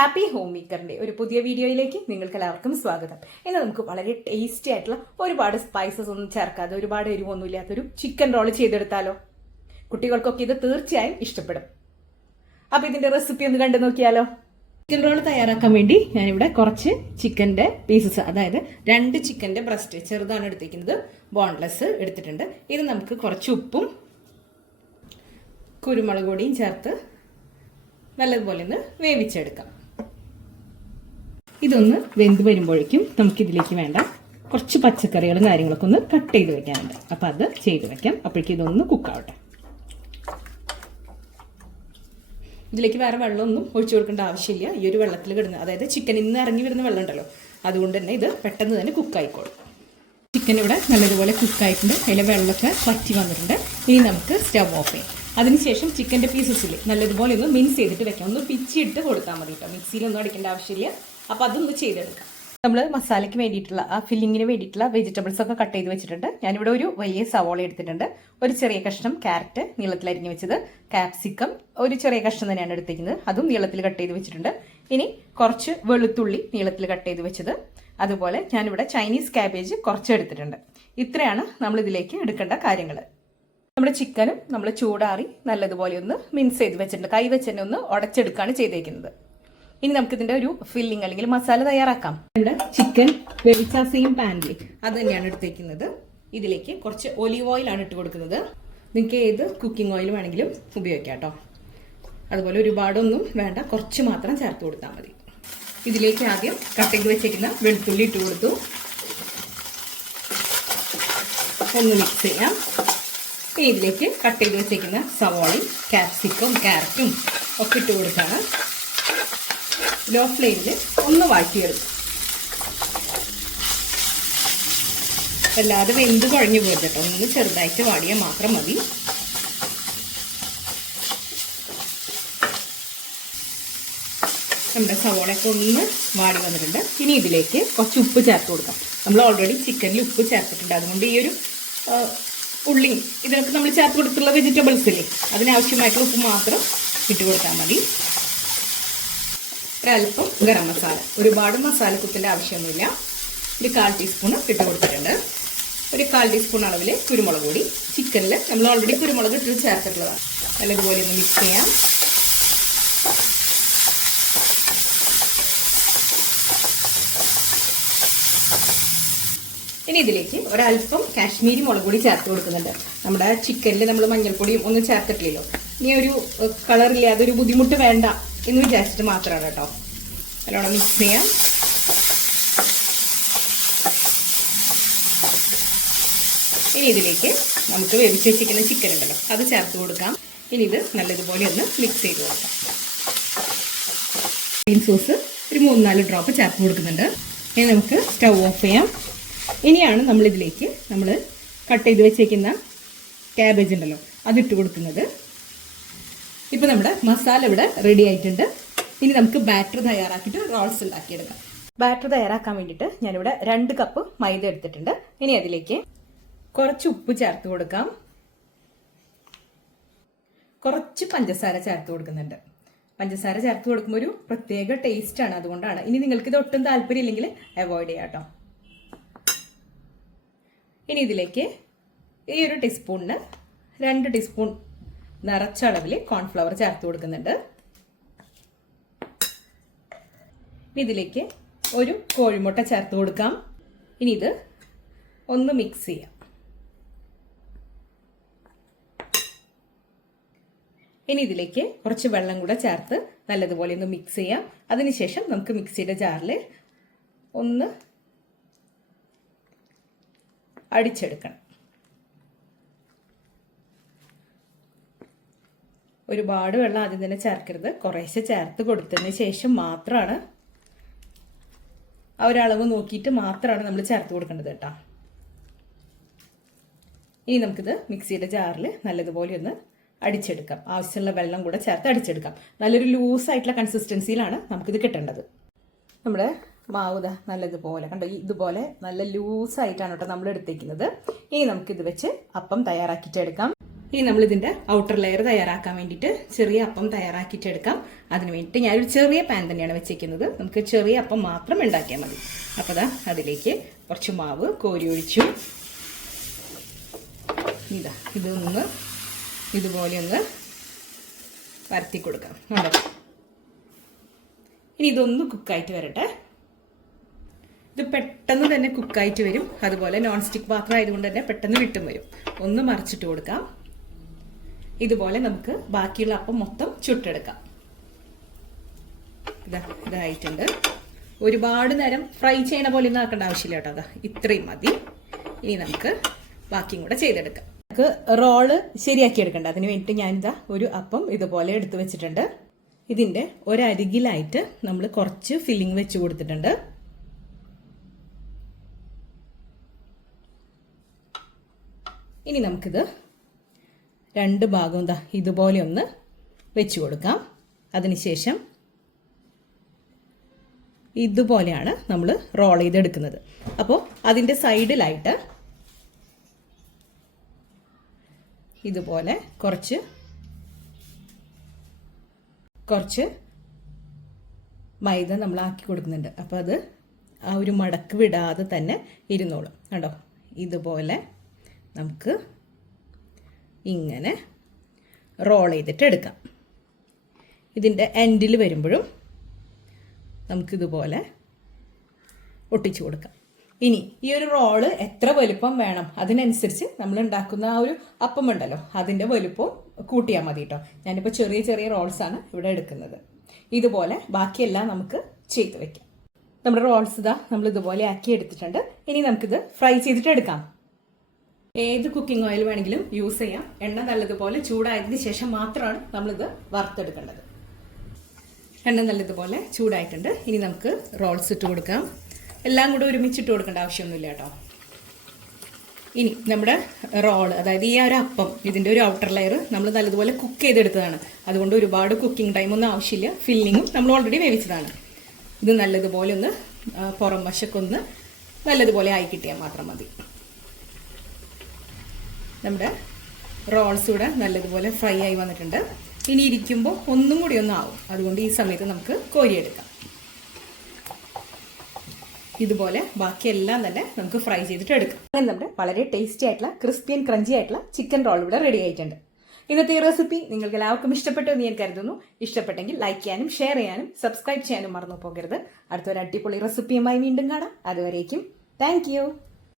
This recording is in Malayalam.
ഹാപ്പി ഹോം മേക്കറിന്റെ ഒരു പുതിയ വീഡിയോയിലേക്ക് നിങ്ങൾക്ക് എല്ലാവർക്കും സ്വാഗതം. ഇന്ന് നമുക്ക് വളരെ ടേസ്റ്റി ആയിട്ടുള്ള ഒരുപാട് സ്പൈസസ് ഒന്നും ചേർക്കാതെ ഒരുപാട് എരിവൊന്നും ഇല്ലാത്തൊരു ചിക്കൻ റോൾ ചെയ്തെടുത്താലോ? കുട്ടികൾക്കൊക്കെ ഇത് തീർച്ചയായും ഇഷ്ടപ്പെടും. അപ്പൊ ഇതിന്റെ റെസിപ്പി ഒന്ന് കണ്ടു നോക്കിയാലോ? ചിക്കൻ റോൾ തയ്യാറാക്കാൻ വേണ്ടി ഞാനിവിടെ കുറച്ച് ചിക്കന്റെ പീസസ്, അതായത് 2 ചിക്കന്റെ ബ്രസ്റ്റ് ചെറുതാണ് എടുത്തിരിക്കുന്നത്, ബോൺലെസ് എടുത്തിട്ടുണ്ട്. ഇത് നമുക്ക് കുറച്ച് ഉപ്പും കുരുമുളക് പൊടിയും ചേർത്ത് നല്ലതുപോലെ ഒന്ന് വേവിച്ചെടുക്കാം. ഇതൊന്ന് വെന്ത് വരുമ്പോഴേക്കും നമുക്കിതിലേക്ക് വേണ്ട കുറച്ച് പച്ചക്കറികളും കാര്യങ്ങളൊക്കെ ഒന്ന് കട്ട് ചെയ്ത് വെക്കാനുണ്ട്. അപ്പം അത് ചെയ്ത് വെക്കാം. അപ്പോഴേക്കും ഇതൊന്ന് കുക്കാവട്ടെ. ഇതിലേക്ക് വേറെ വെള്ളമൊന്നും ഒഴിച്ചു കൊടുക്കേണ്ട ആവശ്യമില്ല. ഈ ഒരു വെള്ളത്തിൽ കിടന്ന്, അതായത് ചിക്കൻ ഇന്ന് ഇറങ്ങി വരുന്ന വെള്ളം ഉണ്ടല്ലോ, അതുകൊണ്ട് തന്നെ ഇത് പെട്ടെന്ന് തന്നെ കുക്കായിക്കോളും. ചിക്കൻ ഇവിടെ നല്ലതുപോലെ കുക്കായിട്ടുണ്ട്. അതിലെ വെള്ളമൊക്കെ വറ്റി വന്നിട്ടുണ്ട്. ഇനി നമുക്ക് സ്റ്റവ് ഓഫ് ചെയ്യാം. അതിനുശേഷം ചിക്കൻ്റെ പീസസിൽ നല്ലതുപോലെ ഒന്ന് മിൻസ് ചെയ്തിട്ട് വെക്കാം. ഒന്ന് പിച്ചിട്ട് കൊടുത്താൽ മതി കേട്ടോ. മിക്സിയിലൊന്നും അടിക്കേണ്ട ആവശ്യമില്ല. അപ്പോൾ അതൊന്ന് ചെയ്തെടുക്കാം. നമ്മൾ മസാലയ്ക്ക് വേണ്ടിയിട്ടുള്ള ആ ഫില്ലിങ്ങിന് വേണ്ടിയിട്ടുള്ള വെജിറ്റബിൾസ് ഒക്കെ കട്ട് ചെയ്ത് വെച്ചിട്ടുണ്ട്. ഞാനിവിടെ ഒരു വലിയ സവോള എടുത്തിട്ടുണ്ട്, ഒരു ചെറിയ കഷ്ണം ക്യാരറ്റ് നീളത്തിലരിഞ്ഞ് വെച്ചത്, ക്യാപ്സിക്കം ഒരു ചെറിയ കഷ്ണം തന്നെയാണ് എടുത്തിരിക്കുന്നത്, അതും നീളത്തിൽ കട്ട് ചെയ്ത് വെച്ചിട്ടുണ്ട്. ഇനി കുറച്ച് വെളുത്തുള്ളി നീളത്തിൽ കട്ട് ചെയ്ത് വെച്ചത്, അതുപോലെ ഞാനിവിടെ ചൈനീസ് ക്യാബേജ് കുറച്ച് എടുത്തിട്ടുണ്ട്. ഇത്രയാണ് നമ്മൾ ഇതിലേക്ക് എടുക്കേണ്ട കാര്യങ്ങൾ. നമ്മുടെ ചിക്കനും നമ്മൾ ചൂടാറി നല്ലതുപോലെ ഒന്ന് മിൻസ് ചെയ്ത് വെച്ചിട്ടുണ്ട്. കൈ വെച്ച് തന്നെ ഒന്ന് ഉടച്ചെടുക്കുകയാണ് ചെയ്തേക്കുന്നത്. ഇനി നമുക്കിതിൻ്റെ ഒരു ഫില്ലിംഗ് അല്ലെങ്കിൽ മസാല തയ്യാറാക്കാം. ഇവിടെ ചിക്കൻ വേവിച്ച സെയിം പാനിൽ അത് തന്നെയാണ് എടുത്തേക്കുന്നത്. ഇതിലേക്ക് കുറച്ച് ഒലീവ് ഓയിലാണ് ഇട്ട് കൊടുക്കുന്നത്. നിങ്ങൾക്ക് ഏത് കുക്കിംഗ് ഓയിൽ വേണമെങ്കിലും ഉപയോഗിക്കാം കേട്ടോ. അതുപോലെ ഒരുപാടൊന്നും വേണ്ട, കുറച്ച് മാത്രം ചേർത്ത് കൊടുത്താൽ മതി. ഇതിലേക്ക് ആദ്യം കട്ട് ചെയ്ത് വെച്ചേക്കുന്ന വെളുത്തുള്ളി ഇട്ട് കൊടുത്തു. ഒന്ന് മിക്സ് ചെയ്യാം. ഇനി ഇതിലേക്ക് കട്ട് ചെയ്ത് വെച്ചേക്കുന്ന സവോളയും ക്യാപ്സിക്കും ക്യാരറ്റും ഒക്കെ ഇട്ട് കൊടുത്താണ് ലോ ഫ്ലെയിമിൽ ഒന്ന് വഴറ്റിയെടുക്കും. അല്ലാതെ വെന്ത് കുഴഞ്ഞു പോയത് കേട്ടോ. ഒന്ന് ചെറുതായിട്ട് വാടിയാൽ മാത്രം മതി. നമ്മുടെ സവോളയൊക്കെ ഒന്ന് വാടി വന്നിട്ടുണ്ട്. ഇനി ഇതിലേക്ക് കുറച്ച് ഉപ്പ് ചേർത്ത് കൊടുക്കാം. നമ്മൾ ഓൾറെഡി ചിക്കനിൽ ഉപ്പ് ചേർത്തിട്ടുണ്ട്. അതുകൊണ്ട് ഈ ഒരു ഉള്ളി ഇതിനൊക്കെ നമ്മൾ ചേർത്ത് കൊടുത്തുള്ള വെജിറ്റബിൾസ് ഇല്ലേ, അതിനാവശ്യമായിട്ടുള്ള ഉപ്പ് മാത്രം ഇട്ട് കൊടുത്താൽ മതി. ഒരല്പം ഗരം മസാല, ഒരുപാട് മസാലക്കുത്തിൻ്റെ ആവശ്യമൊന്നുമില്ല. ഒരു 1/4 ടീസ്പൂൺ ഇട്ട് കൊടുത്തിട്ടുണ്ട്. ഒരു 1/4 ടീസ്പൂൺ അളവിൽ കുരുമുളക് പൊടി. ചിക്കനിൽ നമ്മൾ ഓൾറെഡി കുരുമുളക് ഇട്ട് ചേർത്തിട്ടുള്ളതാണ്. നല്ലതുപോലെ ഒന്ന് മിക്സ് ചെയ്യാം. ഇനി ഇതിലേക്ക് ഒരല്പം കാശ്മീരി മുളക് പൊടി ചേർത്ത് കൊടുക്കുന്നുണ്ട്. നമ്മുടെ ചിക്കനിൽ നമ്മൾ മഞ്ഞൾപ്പൊടിയും ഒന്നും ചേർത്തിട്ടില്ലല്ലോ. ഇനി ഒരു കളറില്ലാതെ ഒരു ബുദ്ധിമുട്ട് വേണ്ട എന്ന് വിചാരിച്ചിട്ട് മാത്രമാണ് കേട്ടോ. നല്ലോണം മിക്സ് ചെയ്യാം. ഇനി ഇതിലേക്ക് നമുക്ക് വേവിച്ച് വെച്ചിരിക്കുന്ന ചിക്കൻ ഉണ്ടല്ലോ, അത് ചേർത്ത് കൊടുക്കാം. ഇനി ഇത് നല്ലതുപോലെ ഒന്ന് മിക്സ് ചെയ്ത് കൊടുക്കാം. ഗ്രീൻ സോസ് ഒരു 3-4 ഡ്രോപ്പ് ചേർത്ത് കൊടുക്കുന്നുണ്ട്. ഇനി നമുക്ക് സ്റ്റൗ ഓഫ് ചെയ്യാം. ഇനിയാണ് നമ്മളിതിലേക്ക് നമ്മൾ കട്ട് ചെയ്ത് വെച്ചേക്കുന്ന ക്യാബേജ് ഉണ്ടല്ലോ, അതിട്ട് കൊടുക്കുന്നത്. ഇപ്പോൾ നമ്മുടെ മസാല ഇവിടെ റെഡി ആയിട്ടുണ്ട്. ഇനി നമുക്ക് ബാറ്റർ തയ്യാറാക്കിയിട്ട് റോൾസ് ഉണ്ടാക്കിയെടുക്കാം. ബാറ്റർ തയ്യാറാക്കാൻ വേണ്ടിയിട്ട് ഞാനിവിടെ 2 കപ്പ് മൈദ എടുത്തിട്ടുണ്ട്. ഇനി അതിലേക്ക് കുറച്ച് ഉപ്പ് ചേർത്ത് കൊടുക്കാം. കുറച്ച് പഞ്ചസാര ചേർത്ത് കൊടുക്കുന്നുണ്ട്. പഞ്ചസാര ചേർത്ത് കൊടുക്കുമ്പോൾ ഒരു പ്രത്യേക ടേസ്റ്റാണ്, അതുകൊണ്ടാണ്. ഇനി നിങ്ങൾക്ക് ഇത് ഒട്ടും താല്പര്യം ഇല്ലെങ്കിൽ അവോയ്ഡ് ചെയ്യാം കേട്ടോ. ഇനി ഇതിലേക്ക് ഈ ഒരു ടീസ്പൂണിന് 2 ടീസ്പൂൺ നിറച്ച അളവിൽ കോൺഫ്ലവർ ചേർത്ത് കൊടുക്കുന്നുണ്ട്. ഇനി ഇതിലേക്ക് ഒരു കോഴിമുട്ട ചേർത്ത് കൊടുക്കാം. ഇനി ഇത് ഒന്ന് മിക്സ് ചെയ്യാം. ഇനി ഇതിലേക്ക് കുറച്ച് വെള്ളം കൂടെ ചേർത്ത് നല്ലതുപോലെ ഒന്ന് മിക്സ് ചെയ്യാം. അതിനുശേഷം നമുക്ക് മിക്സിയുടെ ജാറിൽ ഒന്ന് അടിച്ചെടുക്കണം. ഒരുപാട് വെള്ളം ആദ്യം തന്നെ ചേർക്കരുത്. കുറേശ്ശെ ചേർത്ത് കൊടുത്തതിന് ശേഷം മാത്രമാണ്, ആ ഒരളവ് നോക്കിയിട്ട് മാത്രമാണ് നമ്മൾ ചേർത്ത് കൊടുക്കേണ്ടത് കേട്ടോ. ഇനി നമുക്കിത് മിക്സിയുടെ ജാറിൽ നല്ലതുപോലെ ഒന്ന് അടിച്ചെടുക്കാം. ആവശ്യമുള്ള വെള്ളം കൂടെ ചേർത്ത് അടിച്ചെടുക്കാം. നല്ലൊരു ലൂസായിട്ടുള്ള കൺസിസ്റ്റൻസിയിലാണ് നമുക്കിത് കിട്ടേണ്ടത്. നമ്മുടെ മാവ് നല്ലതുപോലെ കണ്ടോ, ഇതുപോലെ നല്ല ലൂസായിട്ടാണ് കേട്ടോ നമ്മൾ എടുത്തേക്കുന്നത്. ഇനി നമുക്കിത് വെച്ച് അപ്പം തയ്യാറാക്കിയിട്ട് എടുക്കാം. ഇനി നമ്മളിതിൻ്റെ ഔട്ടർ ലെയർ തയ്യാറാക്കാൻ വേണ്ടിയിട്ട് ചെറിയ അപ്പം തയ്യാറാക്കിയിട്ടെടുക്കാം. അതിന് വേണ്ടിയിട്ട് ഞാനൊരു ചെറിയ പാൻ തന്നെയാണ് വെച്ചേക്കുന്നത്. നമുക്ക് ചെറിയ അപ്പം മാത്രം ഉണ്ടാക്കിയാൽ മതി. അപ്പോൾ അതിലേക്ക് കുറച്ച് മാവ് കോരി ഒഴിച്ചു. ഇതൊന്ന് ഇതുപോലെ ഒന്ന് പരത്തി കൊടുക്കാം. ഇനി ഇതൊന്ന് കുക്കായിട്ട് വരട്ടെ. ഇത് പെട്ടെന്ന് തന്നെ കുക്കായിട്ട് വരും. അതുപോലെ നോൺ സ്റ്റിക്ക് പാത്രം ആയതുകൊണ്ട് തന്നെ പെട്ടെന്ന് വിട്ടും വരും. ഒന്ന് മറിച്ചിട്ട് കൊടുക്കാം. ഇതുപോലെ നമുക്ക് ബാക്കിയുള്ള അപ്പം മൊത്തം ചുട്ടെടുക്കാം. ഇതായിട്ടുണ്ട്. ഒരുപാട് നേരം ഫ്രൈ ചെയ്യണ പോലെ ഒന്നും ആക്കേണ്ട ആവശ്യമില്ല കേട്ടോ. ഇത്രയും മതി. ഇനി നമുക്ക് ബാക്കിയും കൂടെ ചെയ്തെടുക്കാം. നമുക്ക് റോള് ശരിയാക്കി എടുക്കണ്ട. അതിന് വേണ്ടിയിട്ട് ഞാനിതാ ഒരു അപ്പം ഇതുപോലെ എടുത്തു വെച്ചിട്ടുണ്ട്. ഇതിൻ്റെ ഒരരികിലായിട്ട് നമ്മൾ കുറച്ച് ഫില്ലിങ് വെച്ച് കൊടുത്തിട്ടുണ്ട്. ഇനി നമുക്കിത് രണ്ട് ഭാഗവും ഇതുപോലെ ഒന്ന് വെച്ച് കൊടുക്കാം. അതിനുശേഷം ഇതുപോലെയാണ് നമ്മൾ റോൾ ചെയ്തെടുക്കുന്നത്. അപ്പോൾ അതിൻ്റെ സൈഡിലായിട്ട് ഇതുപോലെ കുറച്ച് മൈദ നമ്മൾ ആക്കി കൊടുക്കുന്നുണ്ട്. അപ്പോൾ അത് ആ ഒരു മടക്ക് വിടാതെ തന്നെ ഇരുന്നോളും. കണ്ടോ, ഇതുപോലെ നമുക്ക് ഇങ്ങനെ റോൾ ചെയ്തിട്ട് എടുക്കാം. ഇതിൻ്റെ എൻഡിൽ വരുമ്പോഴും നമുക്കിതുപോലെ ഒട്ടിച്ചു കൊടുക്കാം. ഇനി ഈ ഒരു റോള് എത്ര വലുപ്പം വേണം അതിനനുസരിച്ച് നമ്മൾ ഉണ്ടാക്കുന്ന ആ ഒരു അപ്പം ഉണ്ടല്ലോ അതിൻ്റെ വലുപ്പം കൂട്ടിയാൽ മതി കേട്ടോ. ഞാനിപ്പോൾ ചെറിയ ചെറിയ റോൾസാണ് ഇവിടെ എടുക്കുന്നത്. ഇതുപോലെ ബാക്കിയെല്ലാം നമുക്ക് ചെയ്ത് വെക്കാം. നമ്മുടെ റോൾസ് നമ്മൾ ഇതുപോലെ ആക്കി എടുത്തിട്ടുണ്ട്. ഇനി നമുക്കിത് ഫ്രൈ ചെയ്തിട്ട് എടുക്കാം. ഏത് കുക്കിംഗ് ഓയിൽ വേണമെങ്കിലും യൂസ് ചെയ്യാം. എണ്ണ നല്ലതുപോലെ ചൂടായതിന് ശേഷം മാത്രമാണ് നമ്മളിത് വറുത്തെടുക്കേണ്ടത്. എണ്ണ നല്ലതുപോലെ ചൂടായിട്ടുണ്ട്. ഇനി നമുക്ക് റോൾസ് ഇട്ട് കൊടുക്കാം. എല്ലാം കൂടെ ഒരുമിച്ചിട്ട് കൊടുക്കേണ്ട ആവശ്യമൊന്നുമില്ല കേട്ടോ. ഇനി നമ്മുടെ റോള്, അതായത് ഈ ഒരു അപ്പം, ഇതിൻ്റെ ഒരു ഔട്ടർ ലെയർ നമ്മൾ നല്ലതുപോലെ കുക്ക് ചെയ്തെടുത്തതാണ്. അതുകൊണ്ട് ഒരുപാട് കുക്കിംഗ് ടൈമൊന്നും ആവശ്യമില്ല. ഫില്ലിങ്ങും നമ്മൾ ഓൾറെഡി വേവിച്ചതാണ്. ഇത് നല്ലതുപോലെ ഒന്ന് പുറം വശക്കൊന്ന് നല്ലതുപോലെ ആയി കിട്ടിയാൽ മാത്രം മതി. നമ്മുടെ റോൾസ് കൂടെ നല്ലതുപോലെ ഫ്രൈ ആയി വന്നിട്ടുണ്ട്. ഇനി ഇരിക്കുമ്പോൾ ഒന്നും കൂടി ആവും. അതുകൊണ്ട് ഈ സമയത്ത് നമുക്ക് കോരിയെടുക്കാം. ഇതുപോലെ ബാക്കിയെല്ലാം തന്നെ നമുക്ക് ഫ്രൈ ചെയ്തിട്ട് എടുക്കാം. അങ്ങനെ നമ്മുടെ വളരെ ടേസ്റ്റി ആയിട്ടുള്ള ക്രിസ്പി ആൻഡ് ക്രഞ്ചി ആയിട്ടുള്ള ചിക്കൻ റോൾ ഇവിടെ റെഡി ആയിട്ടുണ്ട്. ഇന്നത്തെ ഈ റെസിപ്പി നിങ്ങൾക്ക് എല്ലാവർക്കും ഇഷ്ടപ്പെട്ടു എന്ന് ഞാൻ കരുതുന്നു. ഇഷ്ടപ്പെട്ടെങ്കിൽ ലൈക്ക് ചെയ്യാനും ഷെയർ ചെയ്യാനും സബ്സ്ക്രൈബ് ചെയ്യാനും മറന്നു പോകരുത്. അടുത്തൊരു അടിപൊളി റെസിപ്പിയുമായി വീണ്ടും കാണാം. അതുവരേക്കും താങ്ക് യു.